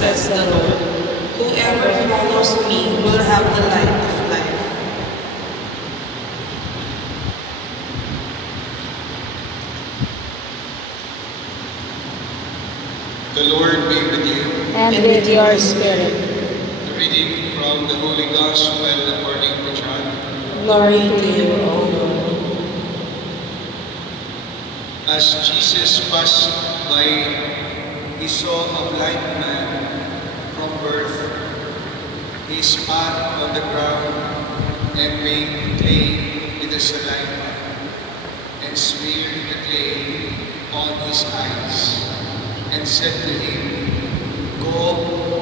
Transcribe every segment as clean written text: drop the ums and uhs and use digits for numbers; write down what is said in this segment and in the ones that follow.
says the Lord. Whoever follows me will have the light of life. The Lord be with you. And with your spirit. The reading from the Holy Gospel according to John. Glory to you, O Lord. As Jesus passed by, he saw a blind man from birth. He spat on the ground and made clay with the saliva and smeared the clay on his eyes and said to him, "Go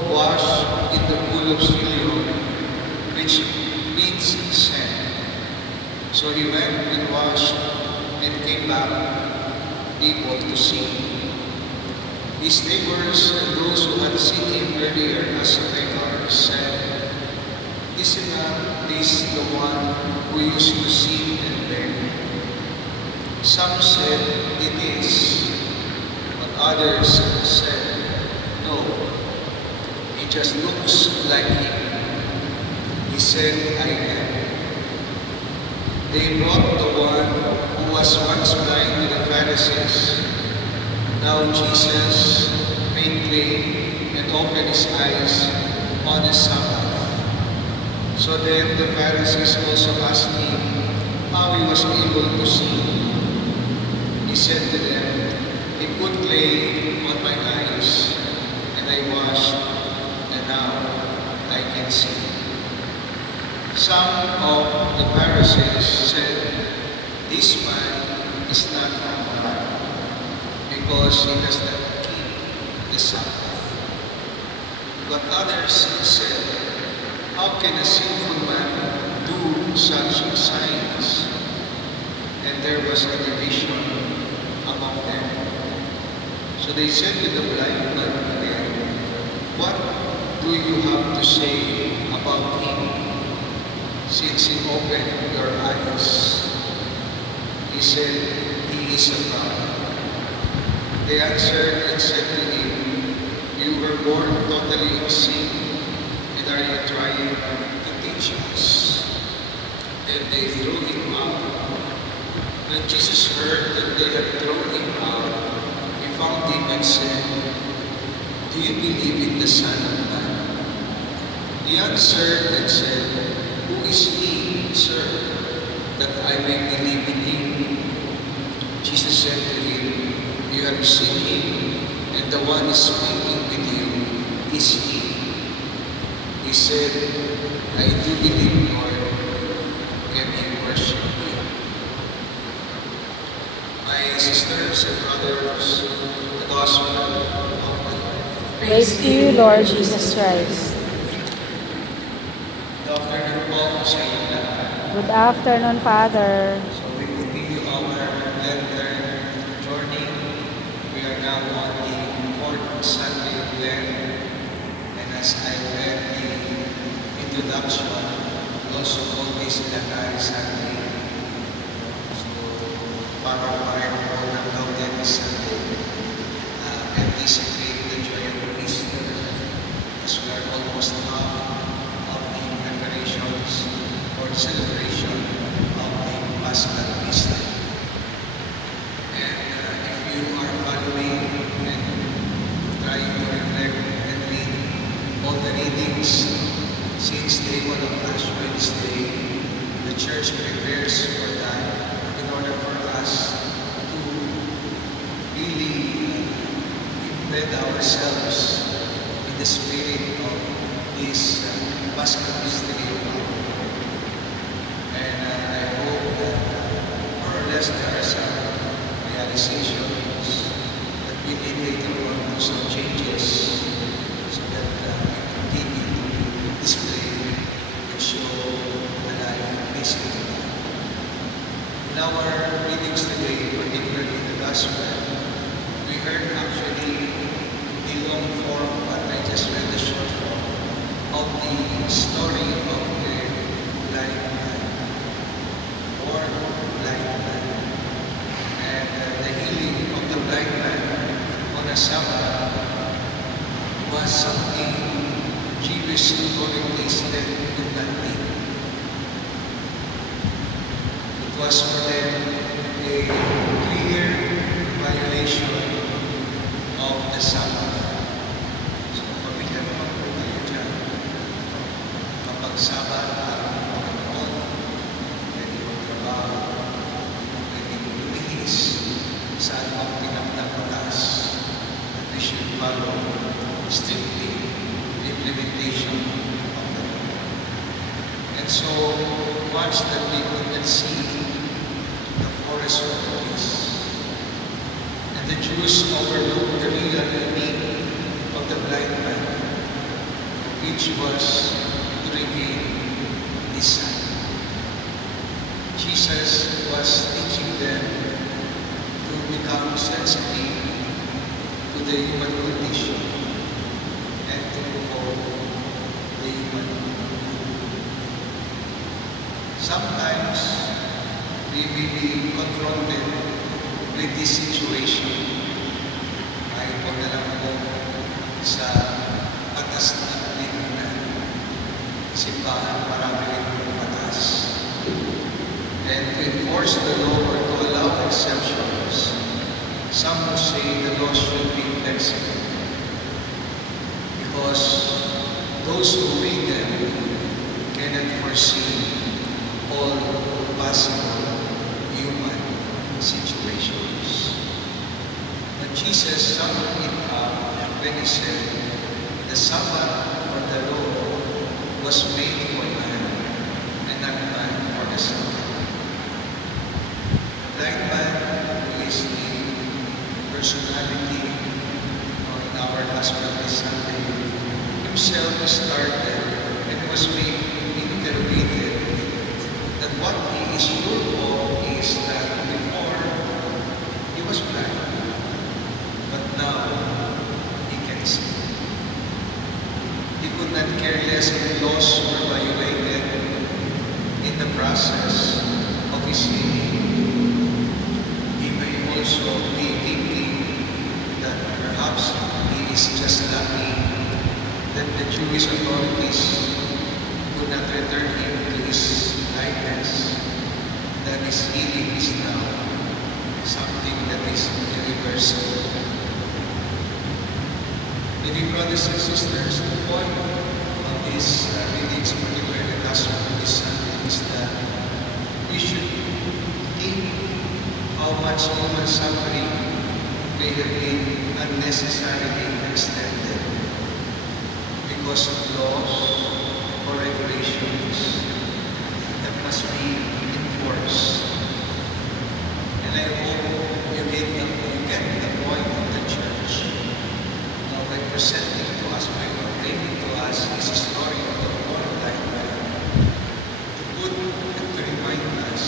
wash in the pool of Siloam," which means sent. So he went and washed and came back able to see. His neighbors and those who had seen him earlier as a beggar said, "Isn't this the one who used to sit and beg?" Some said, "It is," but others said, "No, he just looks like him." He said, "I am." They brought the one who was once blind to the Pharisees. Now Jesus made clay and opened his eyes on the Sabbath. So then the Pharisees also asked him how he was able to see. He said to them, "He put clay on my eyes, and I washed, and now I can see." Some of the Pharisees said, "This man is not from God, because he does not keep the Sabbath." But others said, "How can a sinful man do such signs?" And there was a division among them. So they said to the blind man again, "What do you have to say about him, since he opened your eyes?" He said, "He is a prophet." They answered and said to him, "You were born totally in sin, and are you trying to teach us?" Then they threw him out. When Jesus heard that they had thrown him out, he found him and said, "Do you believe in the Son of Man?" He answered and said, "Who is he, sir, that I may believe in him?" Jesus said to him, "You have seen him, and the one speaking with you is he." He said, "I do believe, Lord," and he worshiped him. My sisters and brothers, the Gospel of the Lord. Praise to you, Lord Jesus Christ. Good afternoon po sa inyo lahat. Good afternoon, Father. So we continue our Lenten journey. We are now on the fourth Sunday of Lent. And as I read the introduction, we also call this Lakari Sunday. So para pareho po ng Gaudete Sunday. Anticipate the joy of Easter as we are almost half of the preparations for the celebration of the Paschal Easter. And if you are following and trying to reflect and read all the readings since day one of Ash Wednesday, the Church prepares for that in order for us to really embed ourselves in the spirit of this Paschal mystery of God. And I hope that more or less there are some realizations that we need later on do some changes so that we continue to display and show a life pleasing to God. In our readings today, particularly in the Gospel, we heard actually the long form, but I just read the short form of the story of the blind man, or blind man, and the healing of the blind man on a Sabbath something Jewish authorities then could not take. It was for them a clear violation of the Sabbath. So, pamilya naman po kayo dyan. Kapag Sabbath, araw ng Panginoon, pwede magtrabaho, pwede lumihis sa anumang tinakdang batas. We should follow strictly the implementation of the law. And so, much that they could not see the forest for the trees. And the Jews overlooked the real need of the blind man, which was to regain his sight. Jesus was teaching them to become sensitive to the human condition and to promote the human good. Sometimes we may be confronted with this situation ay huwag na lang po sa batas na lipunan. Simbahan, marami rin po batas. And to enforce the law or to allow exceptions, some would say the law should be flexible because those who read them cannot foresee all possible human situations. But Jesus summed it up when he said, the Sabbath or the law was made for man and not man for the Sabbath. The blind man who is the personality in our gospel this Sunday himself started and was being interrogated that what he is sure of is that before he was blind, but now he can see. He could not care less if laws were violated in the process of his healing. He may also be thinking that perhaps he is just lucky that the Jewish authorities could not return him to his likeness, that his healing is now something that is irreversible. Dear brothers and sisters, the point of this readings, particularly the Gospel this Sunday, is that we should think how much human suffering may have been unnecessarily extended because of laws or regulations that must be enforced. And I hope you get the point of the church now by presenting to us, by proclaiming to us this story of the poor blind man, to put and to remind us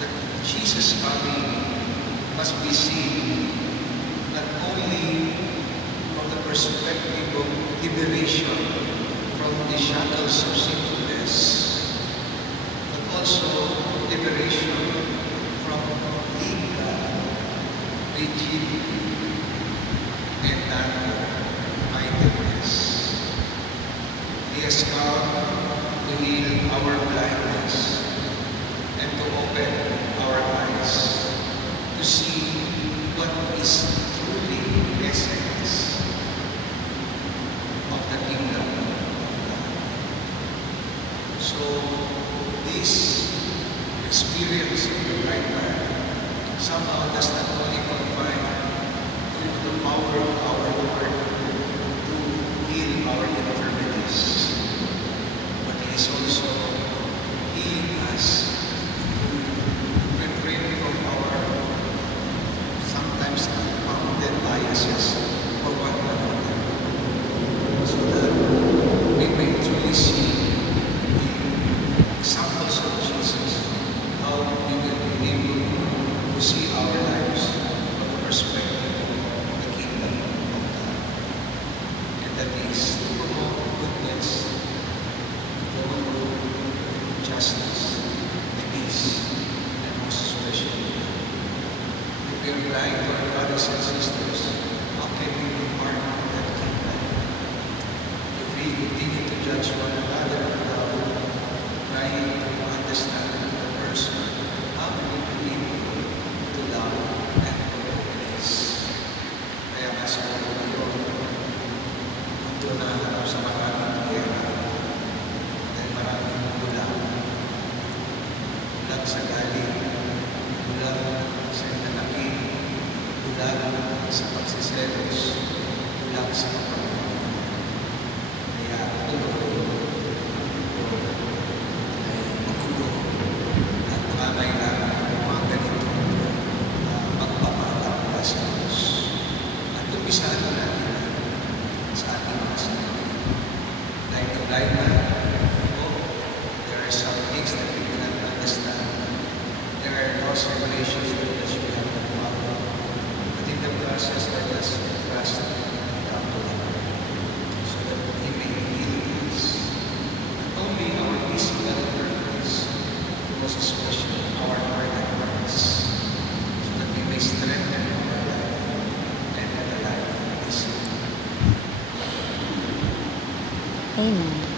that Jesus' coming must be seen not only from the perspective of liberation from the shackles of sinfulness, but also liberation from legal rigidity and narrow-mindedness. He has come to heal our blindness and to open our eyes to see what is truly essence of the kingdom of God. So this experience of the blind man somehow does not only confine to the power of our Lord to heal our infirmities, but He is also healing us to refrain from our sometimes unfounded biases for one another, so that we may truly see the examples of Jesus, how we will be able to see our lives from the perspective of the kingdom of God. And that is to promote goodness, to promote justice, and peace, and most especially if we are blind to our brothers and sisters, how can we be part of that kingdom? judge one another without trying to understand the person, how will you be able to love and grow peace? Kaya nga sa mundo ngayon, ito na harap sa maraming gera dahil maraming bulag. Bulag sa galing, bulag sa inanakit, bulag sa pagsiselos, bulag sa kapatid. Kaya tuloy ay magulo at nakakailangan ng mga ganitong pagpapala mula sa Diyos. At umpisahan na natin sa ating mga sarili. Like the blind man, there are some things that we cannot understand. There are laws and regulations which we have to follow. But in the process, let us trust and come to Him so that He may heal us. Not only our physical infirmities, but especially our heart and hearts, so that we may strengthen our life and have a life of peace. Amen.